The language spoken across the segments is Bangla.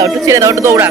ছেড়ে দাও একটু ছেড়ে দাও একটু দৌড়া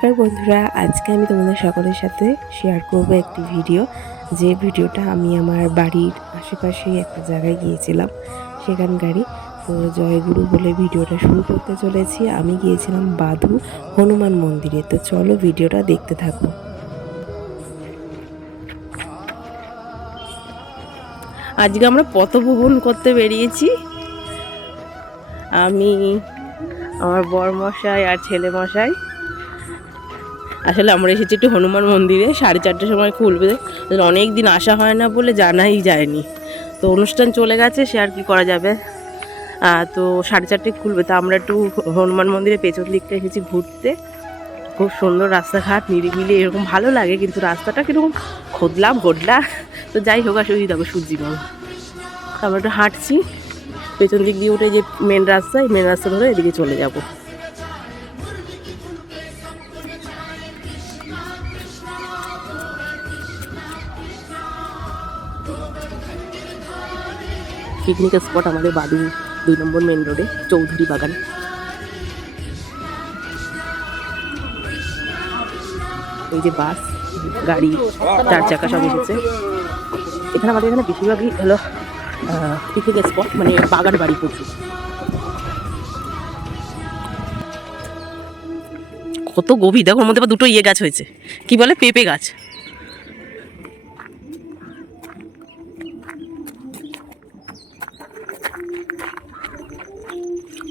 নমস্কার বন্ধুরা, আজকে আমি তোমাদের সকলের সাথে শেয়ার করব একটি ভিডিও যে ভিডিওটা আমি আমার বাড়ির আশেপাশেই একটা জায়গায় গিয়েছিলাম সেখানকারই তো জয়গুরু বলে ভিডিওটা শুরু করতে চলেছি। আমি গিয়েছিলাম বাধু হনুমান মন্দিরে। তো চলো ভিডিওটা দেখতে থাকো। আজকে আমরা পথভ্রমণ করতে বেরিয়েছি। আমি, আমার বর মশাই আর ছেলে মশাই আসলে আমরা এসেছি একটু হনুমান মন্দিরে, সাড়ে চারটের সময় খুলবে। অনেক দিন আসা হয় না বলে জানাই যায়নি। তো অনুষ্ঠান চলে গেছে, সে আর কি করা যাবে? তো সাড়ে চারটে খুলবে। তো আমরা একটু হনুমান মন্দিরের পেছন দিকটা এসেছি ঘুরতে। খুব সুন্দর রাস্তাঘাট, নিরিবিলি, এরকম ভালো লাগে, কিন্তু রাস্তাটা কীরকম খোদলা ঘোডলা তো যাই হোক, আসলে দেখো সূর্যি বাবা আমরা একটু হাঁটছি, পেছন দিক দিয়ে উঠে যে মেন রাস্তা, এই মেন রাস্তা ধরে এদিকে চলে যাব। পিকনিক স্পট আমাদের বাদু দুই নম্বর মেন রোডে চৌধুরী বাগান। এই যে বাস, গাড়ি, চার চাকা সব এসেছে। এখানে আমাদের এখানে বেশিরভাগই হলো পিকনিক স্পট মানে বাগান বাড়ি প্রচুর। কত গভীর, দেখো ওর মধ্যে দুটো ইয়ে গাছ হয়েছে। কি বলে? পেঁপে গাছ।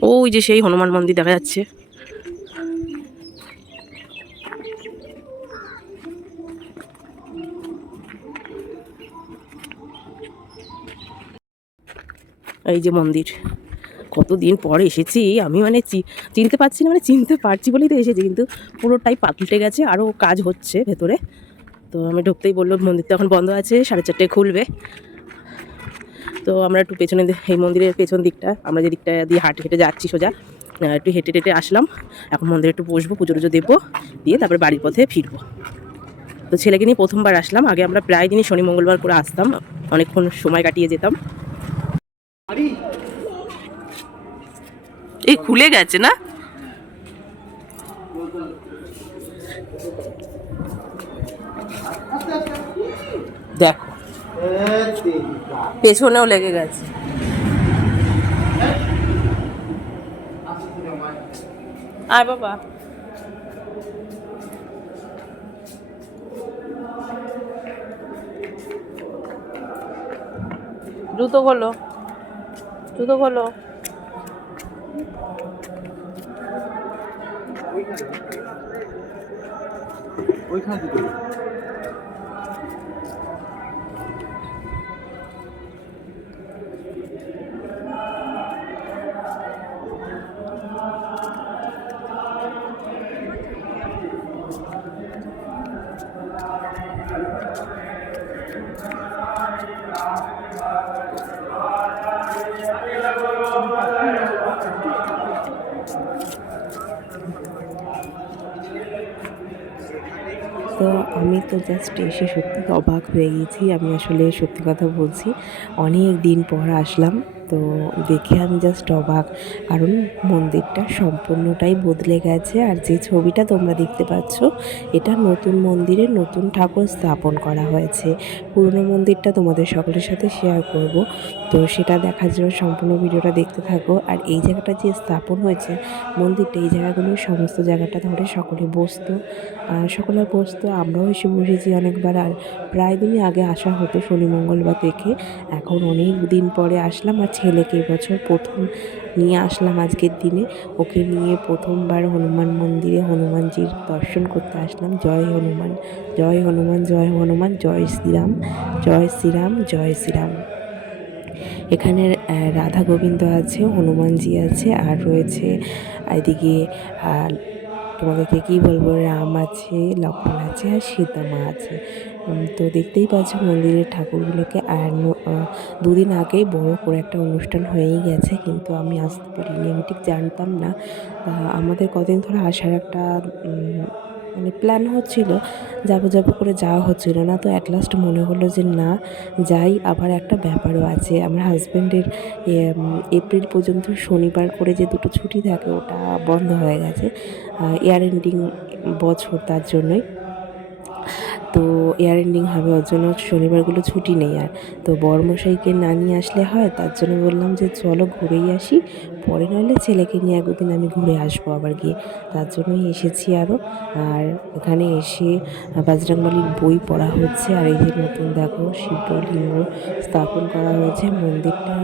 ওই যে সেই হনুমান মন্দির দেখা যাচ্ছে। এই যে মন্দির। কতদিন পরে এসেছি, আমি মানে চিনতে পারছি না মানে চিনতে পারছি বলেই তো এসেছি, কিন্তু পুরোটাই পাল্টে গেছে আরও কাজ হচ্ছে ভেতরে। তো আমি ঢুকতেই বলল, মন্দিরটা এখন বন্ধ আছে, সাড়ে চারটে খুলবে। তো আমরা একটু পেছনে এই মন্দিরের পেছন দিকটা আমরা যে দিকটা দিয়ে হাঁটে হেঁটে যাচ্ছি সোজা একটু হেঁটে হেঁটে আসলাম। এখন মন্দিরে একটু বসবো পুজো টুজো দেবো দিয়ে তারপরে বাড়ির পথে ফিরবো। তো ছেলেকে নিয়ে প্রথমবার আসলাম আগে আমরা প্রায় দিনই শনি মঙ্গলবার করে আসতাম অনেকক্ষণ সময় কাটিয়ে যেতাম। এই খুলে গেছে না? দেখো পেছনেও লেগে গেছে। আয় বাবা। জুতো খোলো। জুতো খোলো। তো তো জাস্ট এসে সত্যি অবাক হয়ে গেছি। আমি আসলে সত্যি কথা বলছি। অনেক দিন পর আসলাম। তো দেখে আমি জাস্ট অবাক। কারণ মন্দিরটা সম্পূর্ণটাই বদলে গেছে আর যে ছবিটা তোমরা দেখতে পাচ্ছ, এটা নতুন মন্দিরে নতুন ঠাকুর স্থাপন করা হয়েছে। পুরনো মন্দিরটা তোমাদের সকলের সাথে শেয়ার করব। তো সেটা দেখার জন্য সম্পূর্ণ ভিডিওটা দেখতে থাকো। আর এই জায়গাটা যে স্থাপন হয়েছে, মন্দিরটা এই জায়গাগুলো সমস্ত জায়গাটা ধরে সকলে বসতো। সকলে বসতো, আমরাও এসে বসেছি অনেকবার। আর প্রায় দিনই আগে আসা হতো শনি মঙ্গলবার থেকে। এখন অনেক দিন পরে আসলাম আর ছেলেকে বছর প্রথম নিয়ে আসলাম আজকের দিনে। ওকে নিয়ে প্রথমবার হনুমান মন্দিরে হনুমানজির দর্শন করতে আসলাম। জয় হনুমান জয় হনুমান জয় হনুমান, জয় শ্রীরাম জয় শ্রীরাম জয় শ্রীরাম। এখানে রাধা গোবিন্দ আছে, হনুমানজি আছে, আর রয়েছে, এদিকে তোমাদেরকে কী বলব? রাম আছে, লক্ষ্মণ আছে আর সীতামা আছে। তো দেখতেই পাচ্ছ মন্দিরের ঠাকুরগুলোকে আর দুদিন আগেই বড় করে একটা অনুষ্ঠান হয়েই গেছে, কিন্তু আমি আসতে পারিনি। আমি ঠিক জানতাম না। আমাদের কদিন ধরে আসার একটা মানে প্ল্যান হচ্ছিল, যাব যাব করে যাওয়া হচ্ছিল না। তো অ্যাট লাস্ট মনে হলো যে না, যাই, আবার একটা ব্যাপারও আছে। আমার হাজব্যান্ডের এপ্রিল পর্যন্ত শনিবার করে যে দুটো ছুটি থাকে, ওটা বন্ধ হয়ে গেছে। ইয়ার এন্ডিং বছর তার জন্যই। তো এয়ার এন্ডিং হবে ওর জন্য, শনিবারগুলো ছুটি নেই আর। তো বড়মশাইকে না নিয়ে আসলে হয়, তার জন্য বললাম যে চলো ঘুরেই আসি পরে নইলে ছেলেকে নিয়ে একদিন আমি ঘুরে আসব আবার গিয়ে। তার জন্যই এসেছি আরও আর এখানে এসে বাজরংবলির বই পড়া হচ্ছে। আর এই যে নতুন দেখো শিবলিঙ্গ স্থাপন করা হয়েছে। মন্দিরটা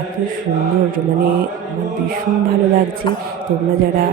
এত সুন্দর মানে আমার ভীষণ ভালো লাগছে। তোমরা যারা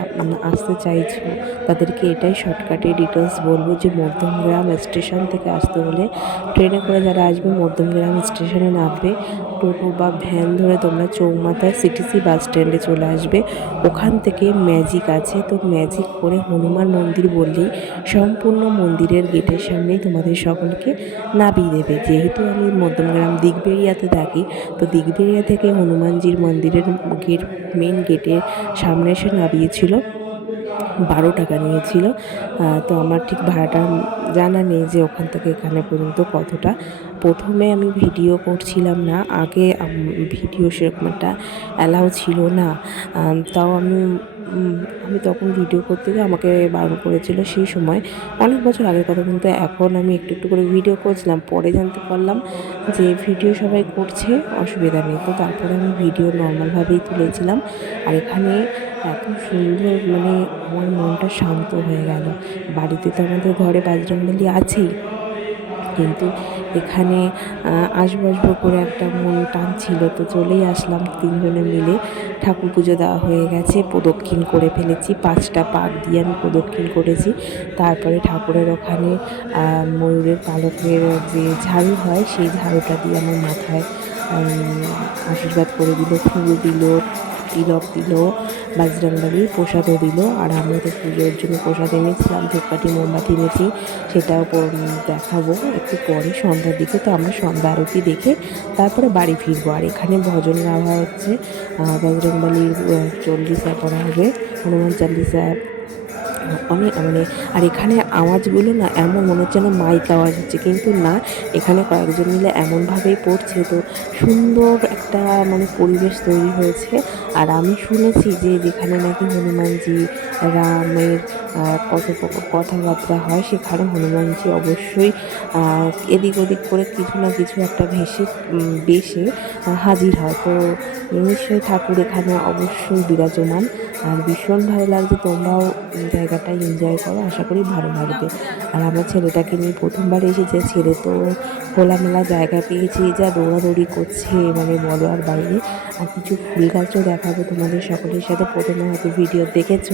আসতে চাইছো, তাদেরকে এটাই শর্টকাটে ডিটেলস বলব যে মধ্যমগ্রাম স্টেশন থেকে আসতে হলে ট্রেনে করে যারা আসবে মধ্যমগ্রাম স্টেশনে নামবে। টোটো বা ভ্যান ধরে তোমরা চৌমাথায় সিটিসি বাস স্ট্যান্ডে চলে আসবে। ওখান থেকে ম্যাজিক আছে। তো ম্যাজিক করে হনুমান মন্দির বললেই সম্পূর্ণ মন্দিরের গেটের সামনেই তোমাদের সকলকে নামিয়ে দেবে। যেহেতু আমি মধ্যমগ্রাম দিগবেরিয়াতে থাকি, তো দিগবেরিয়া থেকে হনুমানজির মন্দিরের গেট মেন গেটের সামনে এসে নামিয়েছিল। বারো টাকা নিয়েছিল। তো আমার ঠিক ভাড়াটা জানা নেই যে ওখান থেকে এখানে পর্যন্ত কতটা। প্রথমে আমি ভিডিও করছিলাম না, আগে ভিডিও সেরকম একটা অ্যালাউ ছিল না। তাও আমি আমি তখন ভিডিও করতে গিয়ে আমাকে বারণ করেছিল সেই সময়। অনেক বছর আগের কথা, কিন্তু এখন আমি একটু একটু করে ভিডিও করছিলাম। পরে জানতে পারলাম যে ভিডিও সবাই করছে, অসুবিধা নেই। তো তারপরে আমি ভিডিও নর্মালভাবেই তুলেছিলাম। আর এখানে এত সুন্দর মানে আমার মনটা শান্ত হয়ে গেল। বাড়িতে তো আমাদের ঘরে বাজরংবলী আছেই। কিন্তু এখানে আসব আসব করে একটা মন টান ছিল, তো চলেই আসলাম তিনজনে মিলে। ঠাকুর পুজো দেওয়া হয়ে গেছে, প্রদক্ষিণ করে ফেলেছি, পাঁচটা পাক দিয়ে আমি প্রদক্ষিণ করেছি। তারপরে ঠাকুরের ওখানে ময়ূরের পালকের যে ঝাড়ু হয়, সেই ঝাড়ুটা দিয়ে আমার মাথায় আশীর্বাদ করে দিল, ফুল দিল। তিলক দিল বাজরংবাড়ি প্রসাদও দিল, আর আমরা তো পুজোর জন্য প্রসাদ এনেছিলাম ধূপকাঠি মোমবাতি এনেছি, সেটাও দেখাবো একটু পরে সন্ধ্যার দিকে। তো আমরা সন্ধ্যা আরতি দেখে তারপরে বাড়ি ফিরবো। আর এখানে ভজন গাওয়া হচ্ছে বজরংবলির চল্লিশা পড়া হবে, হনুমান চাল্লিশা অনেক মানে আর এখানে আওয়াজগুলো না এমন মনে হচ্ছে না মাইক আওয়াজ হচ্ছে, কিন্তু না, এখানে কয়েকজন মিলে এমনভাবেই পড়ছে। তো সুন্দর একটা মানে পরিবেশ তৈরি হয়েছে। আর আমি শুনেছি যে যেখানে নাকি হনুমানজি রামের কথাবার্তা হয় সেখানে হনুমানজি অবশ্যই এদিক ওদিক করে কিছু না কিছু একটা ভেসে বেশে হাজির হয়। তো নিশ্চয়ই ঠাকুর এখানে অবশ্যই বিরাজমান। আর ভীষণ ভালো লাগছে, তোমরাও জায়গাটা এনজয় করো, আশা করি ভালো লাগবে। আর আমার ছেলেটাকে নিয়ে প্রথমবার এসেছে, ছেলে তো খোলামেলা জায়গা পেয়েছে, যা দৌড়াদৌড়ি করছে মানে বলো আর বাইরে। আর কিছু ফুল গাছও দেখাবো তোমাদের সকলের সাথে। প্রথমে হয়তো ভিডিও দেখেছ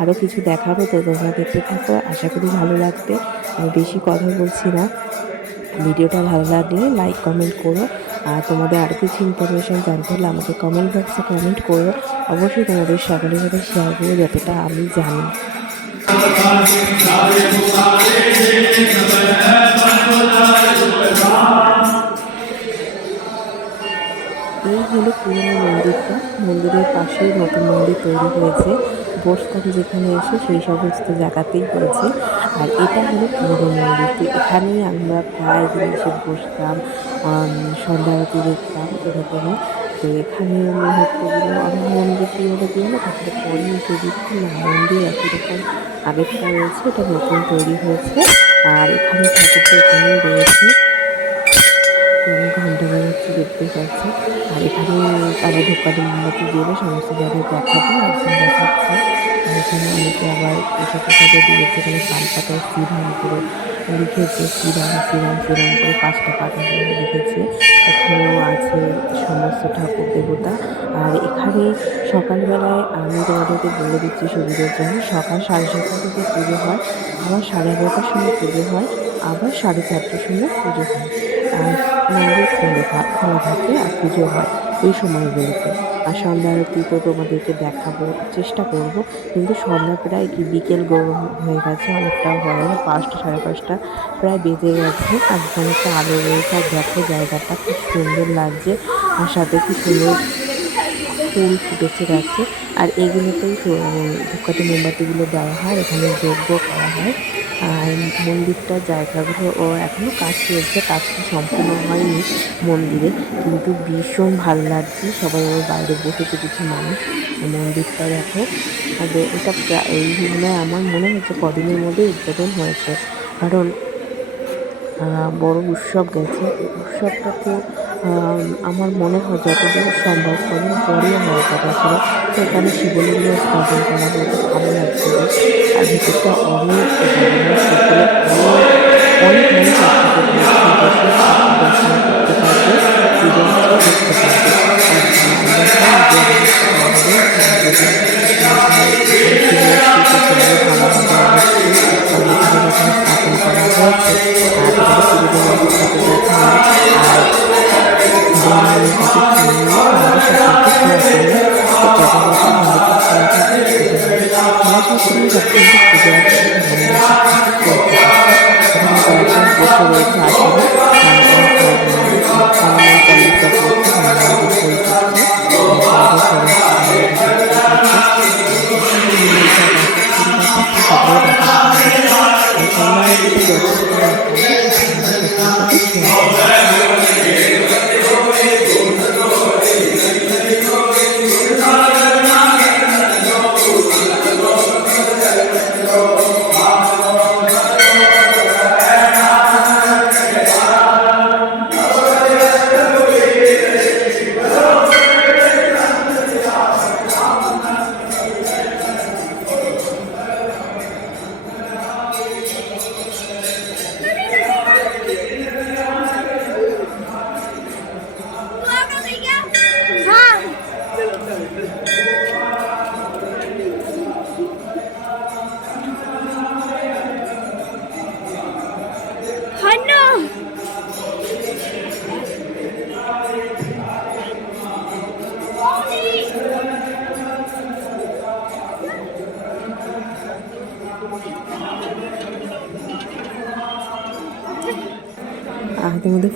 আরও কিছু দেখাবো। তো তোমরা দেখতে থাকো, আশা করি ভালো লাগবে। আমি বেশি কথা বলছি না। ভিডিওটা ভালো লাগলে লাইক, কমেন্ট করো। আর তোমাদের আরও কিছু ইনফরমেশান জানতে হলে আমাকে কমেন্ট বক্সে কমেন্ট করো। অবশ্যই তোমাদের সকলের সাথে শেয়ার করো, যতটা আমি জানি। হলো পুরনো মন্দিরটা। মন্দিরের পাশেই নতুন মন্দির তৈরি হয়েছে। বসতাম যেখানে এসে সেই সমস্ত জায়গাতেই হয়েছে। আর এটা হলো পুরনো মন্দির তো এখানেই আমরা প্রায় দিন এসে বসতাম আম, সন্ধ্যা দেখতাম এরকমই। তো এখানে মুহূর্তগুলো আমার মন্দির কীভাবে দিয়ে না তারপরে পরে এসে দেখছি না মন্দির একই রকম আগেরটা রয়েছে এটা নতুন তৈরি হয়েছে। আর এখানে ঠাকুরটা এখানেই রয়েছে। ঘণ্টা বাজাচ্ছি দেখতে পাচ্ছি। আবার ধূপকাঠি মোমবাতি দিয়ে সমস্ত জায়গায় দেখাবো একজন দেখাচ্ছে আর এখানে অনেকে আবার এসব সাথে দিয়েছে এখানে পান পাতায় শ্রীরাম করে লিখেছে শ্রীরাম শ্রীরাম শ্রীরাম করে পাঁচটা পাতা করে লিখেছে। এখানেও আছে সমস্ত ঠাকুর দেবতা। আর এখানে সকালবেলায় আমি তোমাদেরকে বলে দিচ্ছি সুবিধার জন্য, সকাল সাড়ে সাতটা থেকে পুজো হয়, আবার সাড়ে এগারোটার সময় পুজো হয়, আবার সাড়ে চারটার সময় পুজো হয়। আর মন্দির খোলা খোলা থাকে আর পুজো হয়। এই সময়গুলোতে আর সন্ধ্যা আরতি তো তোমাদেরকে দেখাবো, চেষ্টা করব। কিন্তু সন্ধ্যা প্রায় কি বিকেল গরম হয়ে গেছে, অনেকটা হয় পাঁচটা, সাড়ে পাঁচটা প্রায় বেজে গেছে। আর অনেকটা আলো রয়েছে আর দেখো জায়গাটা খুব সুন্দর লাগছে। আর সাথে কি সুন্দর ফুল ফুটেছে গাছে। আর এগুলোতেই ধূপকাঠি মোমবাতিগুলো দেওয়া হয়, এখানে যজ্ঞ করা হয়। আর মন্দিরটার জায়গাগুলো ও এখনও কাজ চলছে কাজটা সম্পূর্ণ হয়নি মন্দিরে। কিন্তু ভীষণ ভালো লাগছে সবাই ওর বাইরে বসেছে কিছু মানুষ। মন্দিরটা দেখো আর এটা এই মানে আমার মনে হচ্ছে কদিনের মধ্যে উদ্বোধন হয়েছে। কারণ বড় উৎসব গেছে এই উৎসবটাকে আহ, আমার মনে হয় যতদূর সম্ভব কদিন পরেই হওয়ার কথা ছিল। তো এখানে শিবলিঙ্গ স্থাপন করা হয়েছে, ভালো লাগছে বেশ। আর ভিতরটা অনেক অনেক দর্শন করতে আমরা স্থাপন করা হয়েছে। আর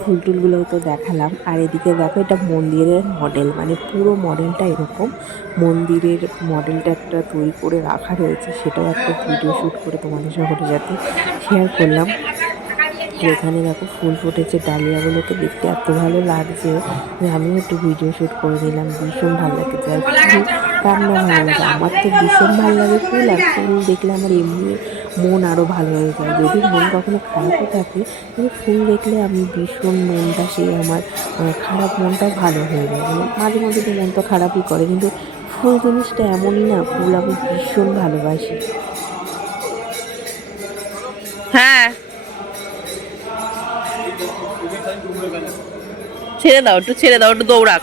ফুল টুলগুলোও তো দেখালাম। আর এদিকে দেখো, এটা মন্দিরের মডেল মানে পুরো মডেলটা এরকম। মন্দিরের মডেলটা একটা তৈরি করে রাখা রয়েছে, সেটাও একটা ভিডিও শ্যুট করে তোমাদের সকলের যাতে শেয়ার করলাম। এখানে দেখো, ফুল ফুটেছে, ডালিয়াগুলোকে দেখতে এত ভালো লাগছে যে আমিও একটু ভিডিও শ্যুট করে নিলাম। ভীষণ ভালো লাগছে আর ফুল কার না ভালো লাগে। আমার তো ভীষণ ভালো লাগে ফুল, আর ফুল দেখলে আমার এমনি মন আরও ভালো হয়ে যায় যদি মন কখনো খারাপও থাকে কিন্তু ফুল দেখলে আমি ভীষণ মনটা সেই আমার খারাপ মনটা ভালো হয়ে যায়। মানে মাঝে মধ্যে তো মন তো খারাপই করে, কিন্তু ফুল জিনিসটা এমনই না, ফুল আমি ভীষণ ভালোবাসি। হ্যাঁ। ছেড়ে দাও, একটু ছেড়ে দাও, একটু দৌড়াক।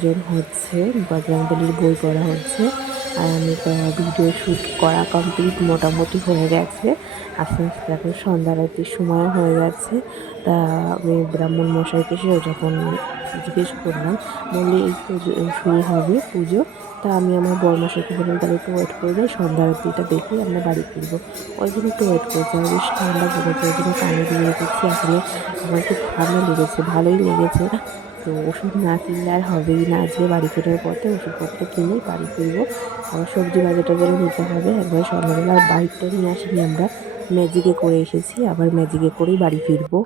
তো ভজন হচ্ছে বজরংবলির বই পড়া হচ্ছে। আর আমি ভিডিও শ্যুট করা কমপ্লিট মোটামুটি হয়ে গেছে। আস্তে আস্তে এখন সন্ধ্যা আরতির সময় হয়ে যাচ্ছে। তা আমি ব্রাহ্মণ মশাইকে সে যখন জিজ্ঞেস করলাম, বললে, এই যে শুরু হবে পুজো। তা আমি আমার বরমশাইকে বললাম, তাহলে একটু ওয়েট করে যাই সন্ধ্যা আরতিটা দেখেই আমরা বাড়ি ফিরবো। ওই জন্য একটু ওয়েট করছি। আর বেশ ঠান্ডা পড়েছে ওই জন্য পানি দিয়ে রেখেছি। আসলে আমার খুব ঠান্ডা লেগেছে, ভালোই লেগেছে। তো ওষুধ না কিনলে আর হবেই না। আজকে বাড়ি ফেরার পথে ওষুধপত্র কিনেই বাড়ি ফিরবো। আবার সবজি বাজারটা যেন নিতে হবে। একবার সন্ধ্যাবেলা আর বাইকটা নিয়ে আসিনি আমরা। ম্যাজিকে করে এসেছি। আবার ম্যাজিকে করেই বাড়ি ফিরবো।